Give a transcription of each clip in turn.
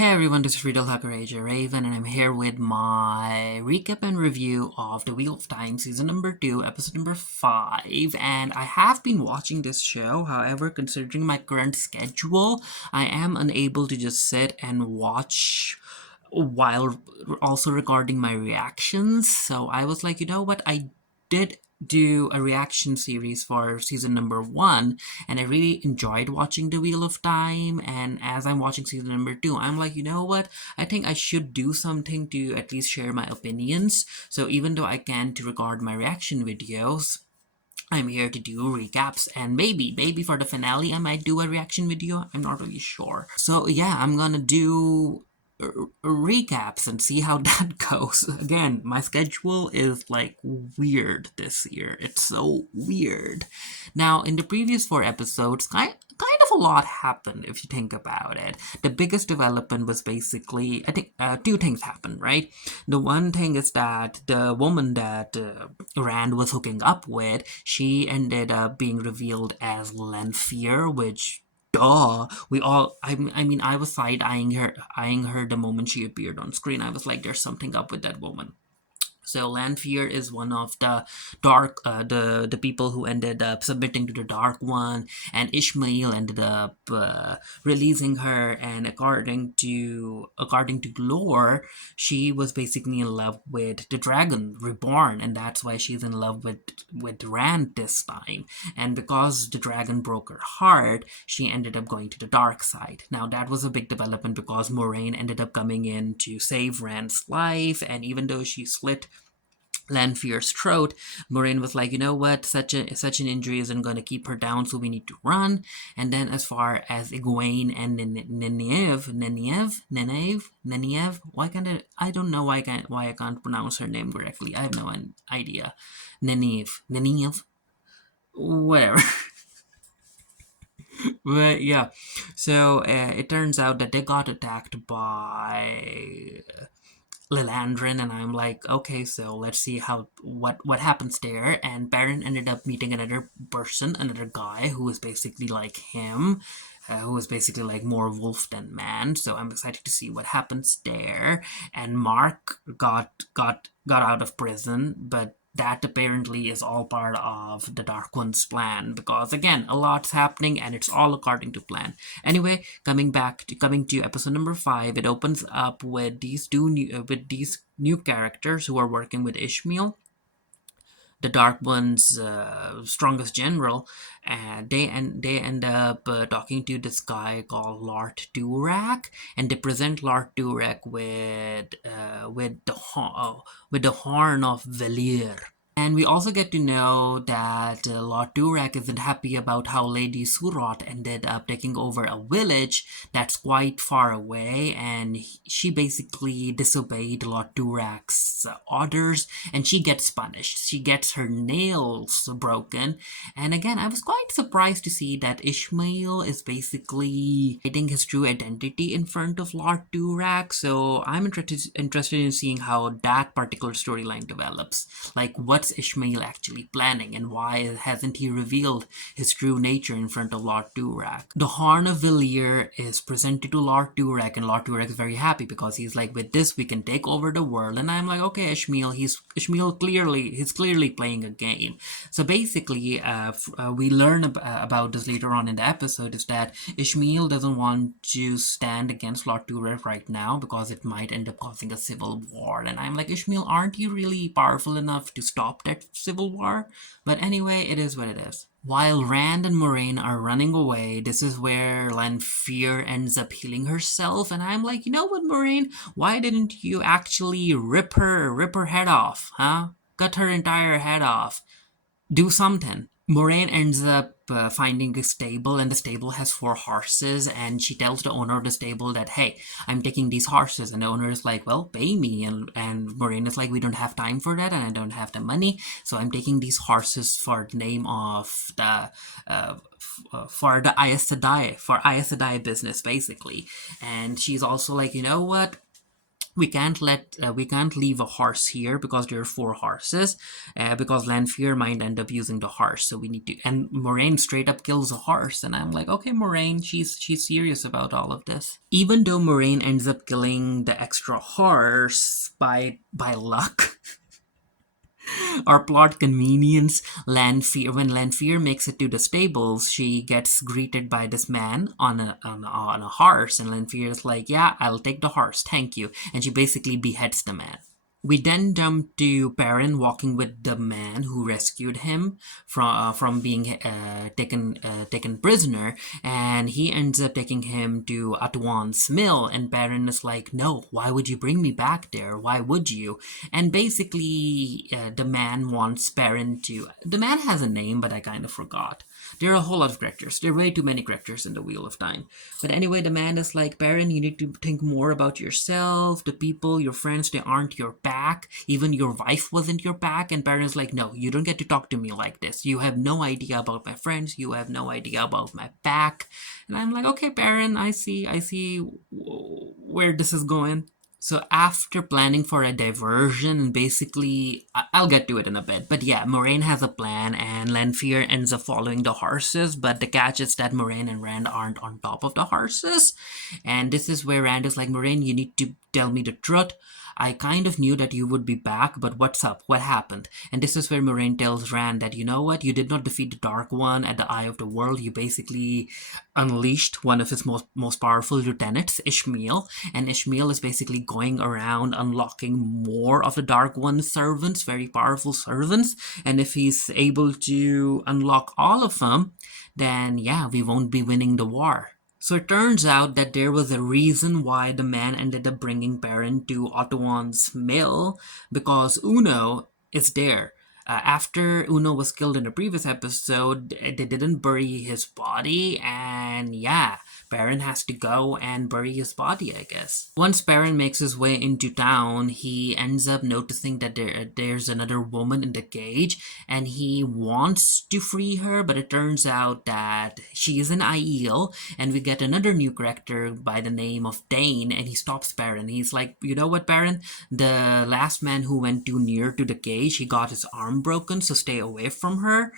Hey everyone, this is Riddle Hacker AJ Raven, and I'm here with my recap and review of The Wheel of Time, season number 2, episode number 5. And I have been watching this show, however, considering my current schedule, I am unable to just sit and watch while also recording my reactions. So I was like, you know what, I did do a reaction series for season number 1, and I really enjoyed watching The Wheel of Time. And as I'm watching season number 2, I'm like, you know what, I think I should do something to at least share my opinions. So even though I can't record my reaction videos, I'm here to do recaps, and maybe for the finale I might do a reaction video. I'm not really sure. So yeah, I'm gonna do recaps and see how that goes. Again, my schedule is like weird this year. It's so weird. Now, in the previous 4 episodes, kind of a lot happened if you think about it. The biggest development was basically, I think, two things happened, right? The one thing is that the woman that Rand was hooking up with, she ended up being revealed as Lanfear, which duh. I mean, I was side eyeing her the moment she appeared on screen. I was like, there's something up with that woman. So Lanfear is one of the the people who ended up submitting to the Dark One, and Ishmael ended up releasing her. And according to lore, she was basically in love with the Dragon Reborn, and that's why she's in love with Rand this time. And because the dragon broke her heart, she ended up going to the dark side. Now that was a big development because Moraine ended up coming in to save Rand's life, and even though she slit Lanfear's throat, Moraine was like, you know what, such an injury isn't going to keep her down, so we need to run. And then as far as Egwene and Neneve, why can't I don't know why I can't pronounce her name correctly. I have no idea. Neneve, whatever. But yeah, so it turns out that they got attacked by Lilandrin, and I'm like, okay, so let's see what happens there. And Baron ended up meeting another person, another guy who is basically like him, who is basically like more wolf than man. So I'm excited to see what happens there. And Mark got out of prison, but that apparently is all part of the Dark One's plan, because again, a lot's happening and it's all according to plan. Anyway, coming to episode number 5, it opens up with these new characters who are working with Ishmael, the Dark One's strongest general. And they end up talking to this guy called Lord Durak, and they present Lord Durak with the horn of Valir. And we also get to know that Lord Durak isn't happy about how Lady Surot ended up taking over a village that's quite far away, and she basically disobeyed Lord Durak's orders, and she gets punished. She gets her nails broken. And again, I was quite surprised to see that Ishmael is basically hiding his true identity in front of Lord Durak. So I'm interested in seeing how that particular storyline develops. Like, what's Ishmael actually planning, and why hasn't he revealed his true nature in front of Lord Durak? The Horn of Valir is presented to Lord Durak, and Lord Durak is very happy because he's like, with this we can take over the world. And I'm like, okay, Ishmael, he's clearly playing a game. So basically, we learn about this later on in the episode, is that Ishmael doesn't want to stand against Lord Durak right now because it might end up causing a civil war. And I'm like, Ishmael, aren't you really powerful enough to stop that civil war? But anyway, it is what it is. While Rand and Moraine are running away, this is where Lanfear ends up healing herself, and I'm like, you know what, Moraine? Why didn't you actually rip her head off, huh? Cut her entire head off. Do something. Moraine ends up finding a stable, and the stable has 4 horses, and she tells the owner of the stable that, hey, I'm taking these horses. And the owner is like, well, pay me. And Moraine is like, we don't have time for that, and I don't have the money, so I'm taking these horses for the name of the for the Aes Sedai business, basically. And she's also like, you know what, We can't leave a horse here because there are four horses, because Lanfear might end up using the horse, so we need to. And Moraine straight up kills a horse, and I'm like, okay, Moraine, she's serious about all of this. Even though Moraine ends up killing the extra horse by luck, or plot convenience, Lanfear, when Lanfear makes it to the stables, she gets greeted by this man on a horse, and Lanfear is like, "Yeah, I'll take the horse, thank you," and she basically beheads the man. We then jump to Perrin walking with the man who rescued him from being taken prisoner, and he ends up taking him to Atuan's mill. And Perrin is like, "No, why would you bring me back there? Why would you?" And basically, the man wants Perrin to. The man has a name, but I kind of forgot. There are a whole lot of characters. There are way too many characters in the Wheel of Time. But anyway, the man is like, Baron, you need to think more about yourself. The people, your friends, they aren't your back. Even your wife wasn't your back. And Baron's like, no, you don't get to talk to me like this. You have no idea about my friends. You have no idea about my back. And I'm like, okay, Baron, I see where this is going. So after planning for a diversion, basically, I'll get to it in a bit. But yeah, Moraine has a plan, and Lanfear ends up following the horses. But the catch is that Moraine and Rand aren't on top of the horses, and this is where Rand is like, Moraine, you need to tell me the truth. I kind of knew that you would be back, but what's up? What happened? And this is where Moraine tells Rand that, you know what? You did not defeat the Dark One at the Eye of the World. You basically unleashed one of his most powerful lieutenants, Ishmael. And Ishmael is basically going around unlocking more of the Dark One's servants, very powerful servants. And if he's able to unlock all of them, then yeah, we won't be winning the war. So it turns out that there was a reason why the man ended up bringing Perrin to Ottowan's mill, because Uno is there. After Uno was killed in the previous episode, they didn't bury his body, and yeah, Perrin has to go and bury his body, I guess. Once Perrin makes his way into town, he ends up noticing that there's another woman in the cage, and he wants to free her, but it turns out that she is an Aiel, and we get another new character by the name of Dane, and he stops Perrin. He's like, you know what, Perrin? The last man who went too near to the cage, he got his arm broken, so stay away from her,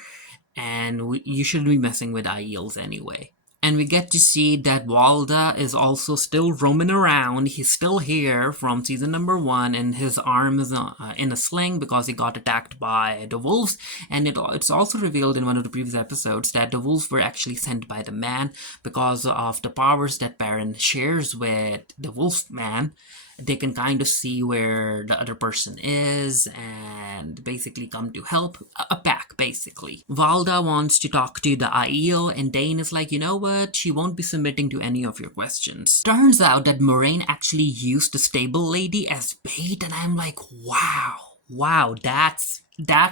and you shouldn't be messing with Aiels anyway. And we get to see that Walda is also still roaming around. He's still here from season number 1, and his arm is in a sling because he got attacked by the wolves. And it's also revealed in one of the previous episodes that the wolves were actually sent by the man because of the powers that Perrin shares with the wolf man. They can kind of see where the other person is and basically come to help a pack, basically. Valda wants to talk to the Aiel, and Dane is like, you know what? She won't be submitting to any of your questions. Turns out that Moraine actually used the stable lady as bait, and I'm like, wow, that's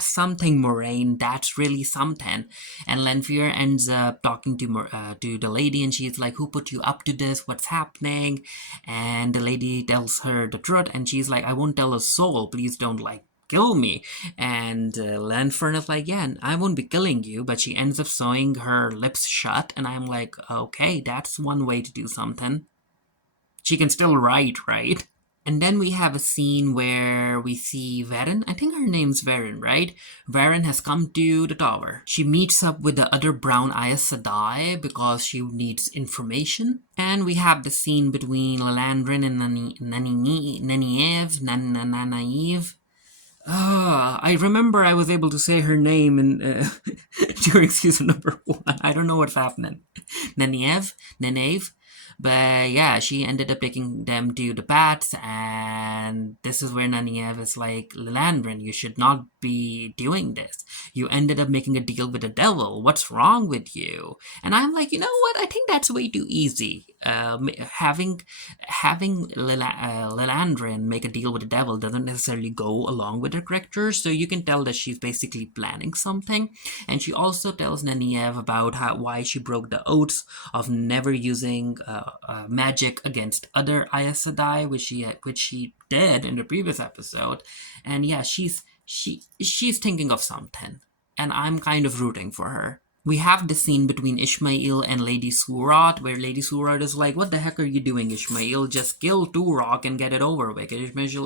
something, Moraine. That's really something. And Lanfear ends up talking to the lady, and she's like, "Who put you up to this? What's happening?" And the lady tells her the truth, and she's like, "I won't tell a soul. Please don't kill me." And Lanfear is like, "Yeah, I won't be killing you," but she ends up sewing her lips shut, and I'm like, okay, that's one way to do something. She can still write, right? And then we have a scene where we see Varen. I think her name's Varen, right? Varen has come to the tower. She meets up with the other brown Aes Sedai because she needs information. And we have the scene between Lalandrin and Nanaive. I remember I was able to say her name during season number 1. I don't know what's happening. Nanaive. But yeah, she ended up taking them to the bats, and this is where Naniev is like, Lilandrin, you should not be doing this. You ended up making a deal with the devil. What's wrong with you? And I'm like, you know what? I think that's way too easy. Having Lilandrin make a deal with the devil doesn't necessarily go along with her character, so you can tell that she's basically planning something. And she also tells Naniev about why she broke the oaths of never using magic against other Aes Sedai, which she did in the previous episode. And yeah, she's thinking of something, and I'm kind of rooting for her. We have the scene between Ishmael and Lady Surat, where Lady Surat is like, "What the heck are you doing, Ishmael? Just kill Turok and get it over with." And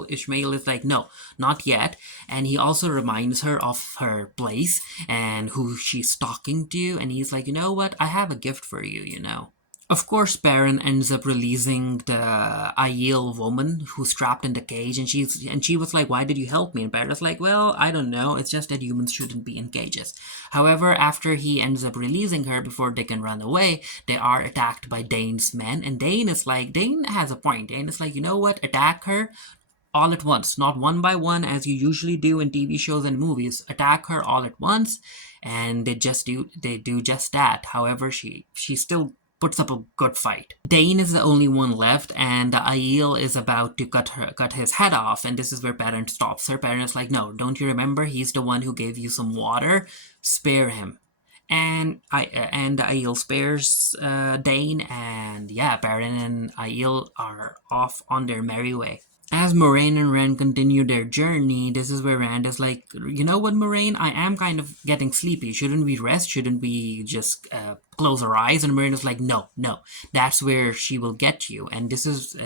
Ishmael is like, "No, not yet." And he also reminds her of her place and who she's talking to. And he's like, "You know what? I have a gift for you, you know." Of course, Baron ends up releasing the Aiel woman who's trapped in the cage, and she was like, "Why did you help me?" And Baron's like, "Well, I don't know. It's just that humans shouldn't be in cages." However, after he ends up releasing her before they can run away, they are attacked by Dane's men, and Dane has a point. Dane is like, "You know what? Attack her all at once, not one by one as you usually do in TV shows and movies. Attack her all at once," and they do just that. However, she still puts up a good fight. Dane is the only one left, and the Aiel is about to cut his head off, and this is where Parent stops her. Parent is like, "No, don't you remember? He's the one who gave you some water. Spare him." And Aiel spares Dane, and yeah, Baron and Aiel are off on their merry way. As Moraine and Ren continue their journey, this is where Rand is like, "You know what, Moraine? I am kind of getting sleepy. Shouldn't we rest? Shouldn't we just close our eyes?" And Moraine is like, "No, no. That's where she will get you." And this is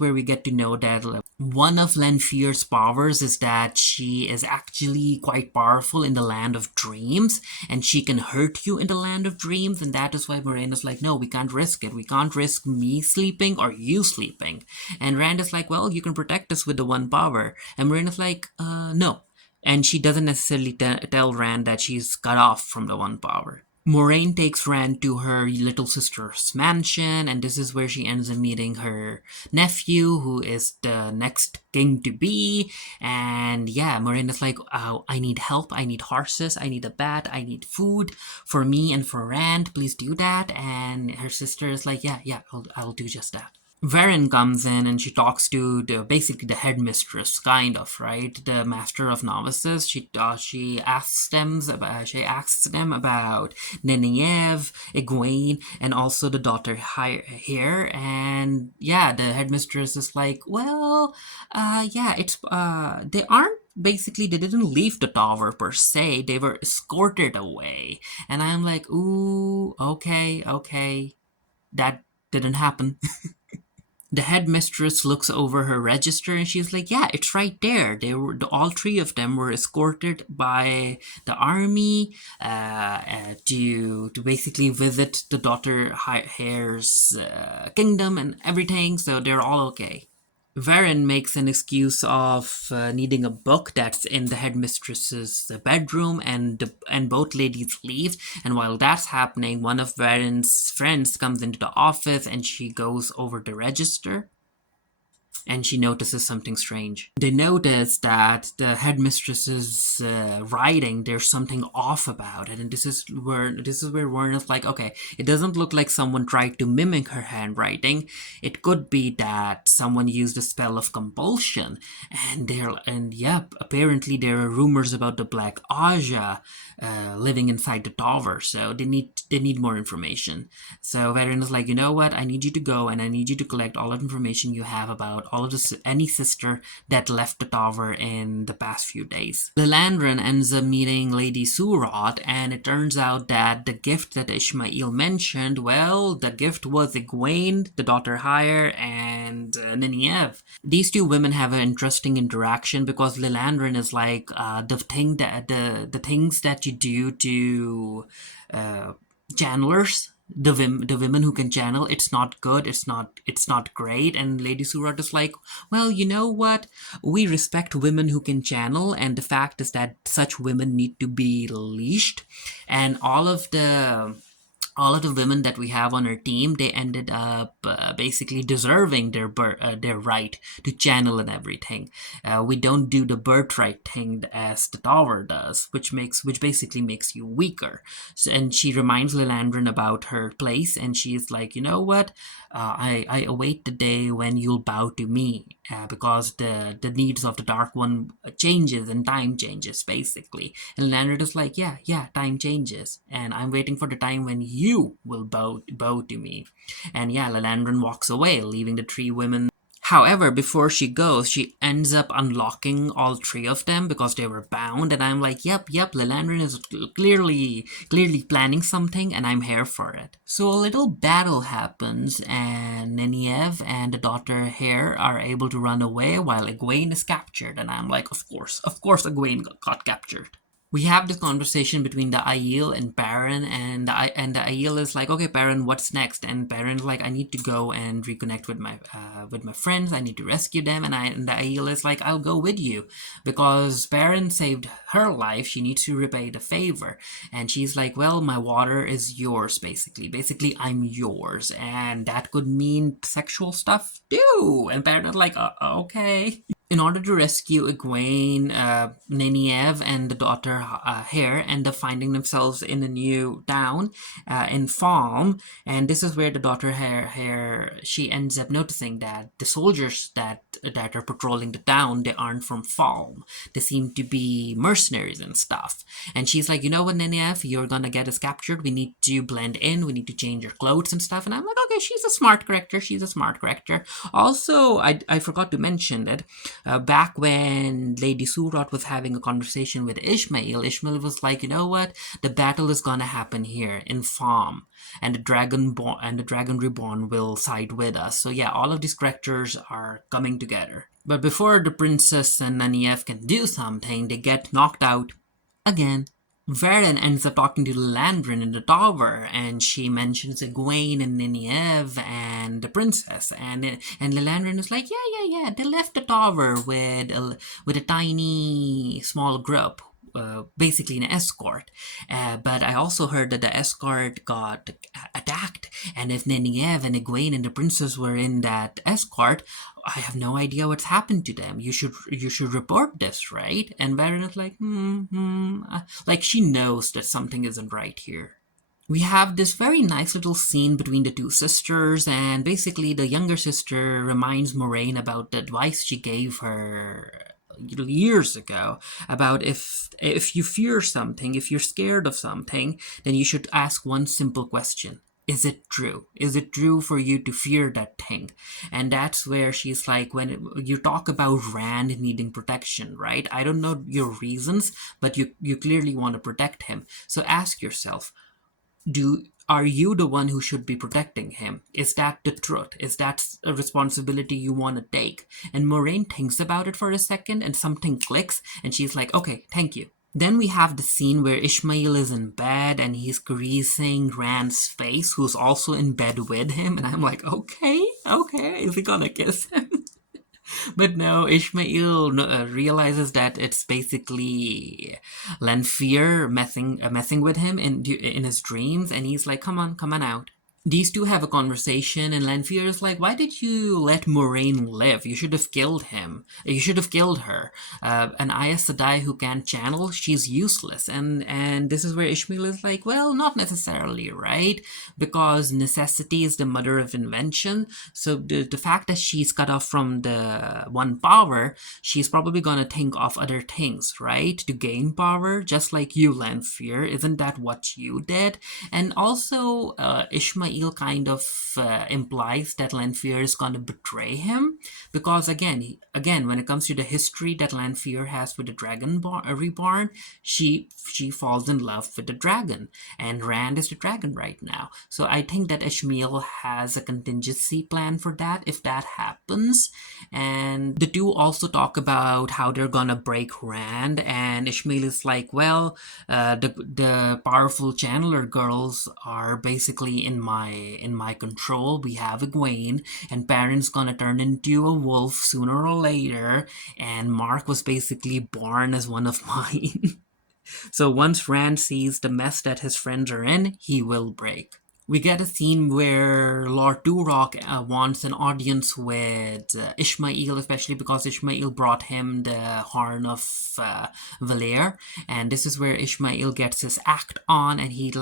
where we get to know that one of Lanfear's powers is that she is actually quite powerful in the land of dreams, and she can hurt you in the land of dreams. And that is why Moraine is like, "No, we can't risk it. We can't risk me sleeping or you sleeping." And Rand is like, "Well, you can protect us with the one power." And Moraine is like, no. And she doesn't necessarily tell Rand that she's cut off from the one power. Moraine takes Rand to her little sister's mansion, and this is where she ends up meeting her nephew, who is the next king to be. And yeah, Moraine is like, "Oh, I need help. I need horses. I need a bat. I need food for me and for Rand. Please do that." And her sister is like, "Yeah, yeah, I'll do just that." Varen comes in and she talks to basically the headmistress, kind of, right? The master of novices. She asks them about Neneyev, Egwene, and also the daughter here. And yeah, the headmistress is like, "Well, yeah, it's they aren't." Basically, they didn't leave the tower per se, they were escorted away. And I'm like, "Ooh, okay, okay, that didn't happen." The headmistress looks over her register and she's like, "Yeah, it's right there. All three of them were escorted by the army to basically visit the daughter Hair's kingdom and everything, so they're all okay." Varen makes an excuse of needing a book that's in the headmistress's bedroom, and both ladies leave. And while that's happening, one of Varen's friends comes into the office, and she goes over the register and she notices something strange. They notice that the headmistress's writing, there's something off about it, and this is where Warren is like, "Okay, it doesn't look like someone tried to mimic her handwriting. It could be that someone used a spell of compulsion." And yeah, apparently there are rumors about the Black Aja living inside the tower, so they need more information. So Varen is like, "You know what? I need you to go and I need you to collect all of the information you have about all of any sister that left the tower in the past few days." Lilandrin ends up meeting Lady Surat, and it turns out that the gift that Ishmael mentioned, well, the gift was Egwene, the daughter Hire, and Nynaeve. These two women have an interesting interaction because Lilandrin is like, the things that you do to channelers, the women who can channel, it's not good, it's not great. And Lady Surat is like, "Well, you know what, we respect women who can channel, and the fact is that such women need to be leashed." And all of the women that we have on our team, they ended up basically deserving their right to channel and everything. We don't do the birthright thing as the tower does, which basically makes you weaker. So, and she reminds Lilandrin about her place, and she's like, "You know what? I await the day when you'll bow to me, because the needs of the Dark One changes and time changes basically." And Leonard is like, "Yeah, yeah, time changes, and I'm waiting for the time when you will bow to me." And yeah, Lilandrin walks away, leaving the three women. However, before she goes, she ends up unlocking all three of them because they were bound. And I'm like, yep, Lilandrin is clearly planning something, and I'm here for it. So a little battle happens, and Neniev and the daughter Hare are able to run away while Egwene is captured. And I'm like, of course, Egwene got captured. We have this conversation between the Aiel and Baron, and the Aiel is like, "Okay, Baron, what's next?" And Baron's like, "I need to go and reconnect with my friends. I need to rescue them." And the Aiel is like, "I'll go with you," because Baron saved her life. She needs to repay the favor, and she's like, "Well, my water is yours, basically. Basically, I'm yours, and that could mean sexual stuff too." And Baron is like, "Okay." In order to rescue Egwene, Neniev and the daughter Hare end up finding themselves in a new town in Falm, and this is where the daughter Hare she ends up noticing that the soldiers that are patrolling the town, they aren't from Falm. They seem to be mercenaries and stuff. And she's like, "You know what, Neniev, you're gonna get us captured. We need to blend in. We need to change our clothes and stuff." And I'm like, "Okay, she's a smart character. She's a smart character." Also, I forgot to mention that. Back when Lady Surot was having a conversation with Ishmael, Ishmael was like, "You know what? The battle is gonna happen here in Farm, and the Dragon Reborn will side with us." So yeah, all of these characters are coming together. But before the princess and Naniev can do something, they get knocked out again. Varen ends up talking to Landrin in the tower, and she mentions Egwene and Neniev and the princess, and Landrin is like, yeah, they left the tower with a tiny small group. Basically an escort, but I also heard that the escort got attacked, and if Neniev and Egwene and the princess were in that escort, I have no idea what's happened to them. You should report this, right? And Baron is like, like she knows that something isn't right here. We have this very nice little scene between the two sisters, and basically the younger sister reminds Moraine about the advice she gave her years ago about if you fear something, if you're scared of something, then you should ask one simple question: is it true? Is it true for you to fear that thing? And that's where she's like, when you talk about Rand needing protection, right? I don't know your reasons, but you clearly want to protect him. So ask yourself, are you the one who should be protecting him? Is that the truth? Is that a responsibility you want to take? And Moraine thinks about it for a second, and something clicks, and she's like, "Okay, thank you." Then we have the scene where Ishmael is in bed and he's caressing Rand's face, who's also in bed with him, and I'm like, okay, is he gonna kiss him? But no, Ishmael realizes that it's basically Lanfear messing with him in his dreams, and he's like, come on out." These two have a conversation, and Lanfear is like, "Why did you let Moraine live? You should have killed him. You should have killed her. An Aes Sedai who can't channel, she's useless." And this is where Ishmael is like, "Well, not necessarily, right? Because necessity is the mother of invention. So the fact that she's cut off from the one power, she's probably gonna think of other things, right? To gain power, just like you, Lanfear. Isn't that what you did?" And also, Ishmael kind of implies that Lanfear is going to betray him, because again, when it comes to the history that Lanfear has with the Dragon Reborn, she falls in love with the dragon, and Rand is the dragon right now. So I think that Ishmael has a contingency plan for that if that happens. And the two also talk about how they're gonna break Rand, and Ishmael is like, "Well, the powerful channeler girls are basically in my control. We have Egwene, and Baron's gonna turn into a wolf sooner or later, and Mark was basically born as one of mine." So once Rand sees the mess that his friends are in, he will break. We get a scene where Lord Durok wants an audience with Ishmael, especially because Ishmael brought him the Horn of Valer, and this is where Ishmael gets his act on, and he's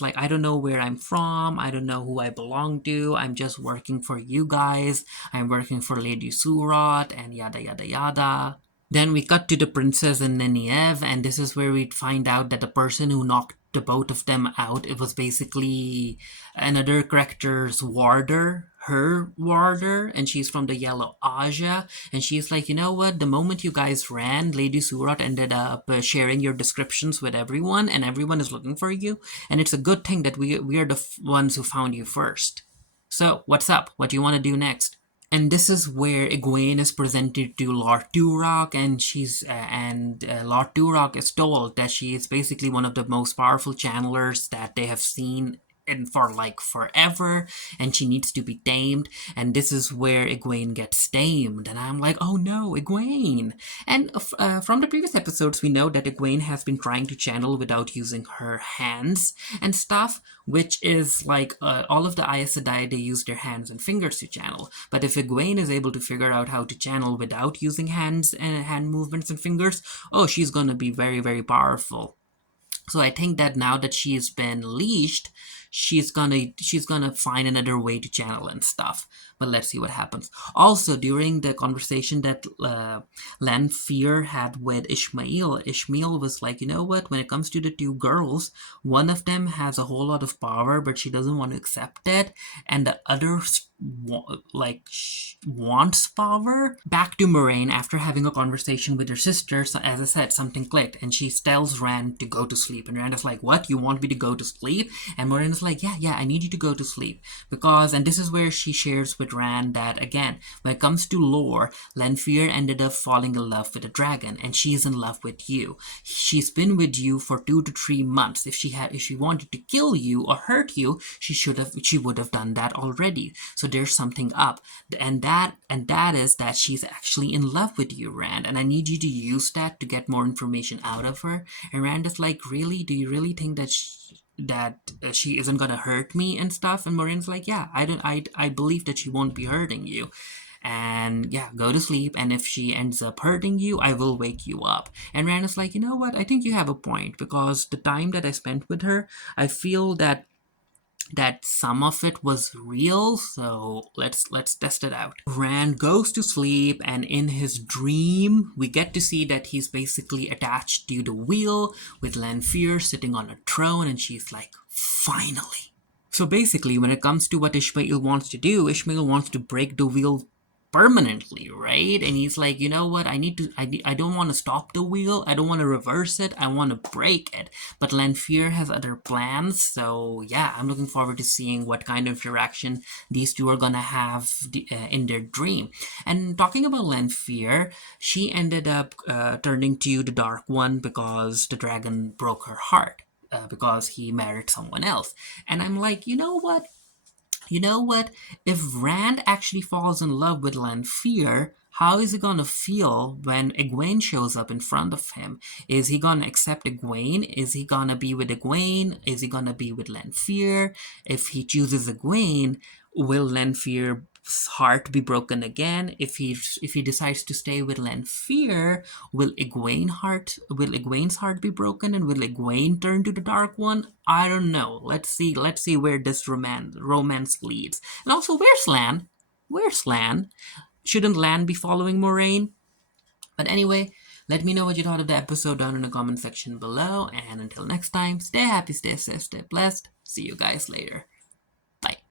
like, "I don't know where I'm from, I don't know who I belong to, I'm just working for you guys, I'm working for Lady Surot," and yada yada yada. Then we cut to the princess and Neniev, and this is where we find out that the person who knocked the both of them out, it was basically another character's warder, her warder, and she's from the Yellow Aja, and she's like, you know what? The moment you guys ran, Lady Surat ended up sharing your descriptions with everyone, and everyone is looking for you. And it's a good thing that we are the ones who found you first. So, what's up? What do you want to do next? And this is where Egwene is presented to Lord Turok, and Lord Turok is told that she is basically one of the most powerful channelers that they have seen in for like forever, and she needs to be tamed. And this is where Egwene gets tamed, and I'm like, oh no, Egwene! And from the previous episodes, we know that Egwene has been trying to channel without using her hands and stuff, which is like all of the Aes Sedai, they use their hands and fingers to channel. But if Egwene is able to figure out how to channel without using hands and hand movements and fingers, oh, she's gonna be very, very powerful. So I think that now that she's been leashed, she's gonna find another way to channel and stuff. But let's see what happens. Also, during the conversation that Lanfear had with Ishmael, Ishmael was like, you know what? When it comes to the two girls, one of them has a whole lot of power, but she doesn't want to accept it, and the other wants power. Back to Moraine after having a conversation with her sister. So as I said, something clicked, and she tells Rand to go to sleep. And Rand is like, "What? You want me to go to sleep?" And Moraine is like, "Yeah, I need you to go to sleep because." And this is where she shares with Rand that again, when it comes to lore, Lanfear ended up falling in love with a dragon, and she's in love with you. She's been with you for 2 to 3 months. If she wanted to kill you or hurt you, she would have done that already. So there's something up, and that is that she's actually in love with you, Rand, and I need you to use that to get more information out of her. And Rand is like, really? Do you really think that she isn't gonna hurt me and stuff? And Moraine's like, yeah, I believe that she won't be hurting you. And yeah, go to sleep, and if she ends up hurting you, I will wake you up. And Rand is like, you know what? I think you have a point, because the time that I spent with her, I feel that some of it was real, so let's test it out. Rand goes to sleep, and in his dream we get to see that he's basically attached to the wheel with Lanfear sitting on a throne, and she's like, finally. So basically, when it comes to what Ishmael wants to do, Ishmael wants to break the wheel permanently, right? And he's like, you know what? I don't want to stop the wheel. I don't want to reverse it. I want to break it. But Lanfear has other plans. So yeah, I'm looking forward to seeing what kind of interaction these two are gonna have in their dream. And talking about Lanfear, she ended up turning to the Dark One because the dragon broke her heart. Because he married someone else. And I'm like, you know what? If Rand actually falls in love with Lanfear, how is he gonna feel when Egwene shows up in front of him? Is he gonna accept Egwene? Is he gonna be with Egwene? Is he gonna be with Lanfear? If he chooses Egwene, will Lanfear's heart be broken again? If he decides to stay with Lanfear, will Egwene's heart be broken, and will Egwene turn to the Dark One? I don't know. Let's see where this romance leads. And also, where's Lan? Where's Lan? Shouldn't Lan be following Moraine? But anyway, let me know what you thought of the episode down in the comment section below. And until next time, stay happy, stay safe, stay blessed. See you guys later. Bye.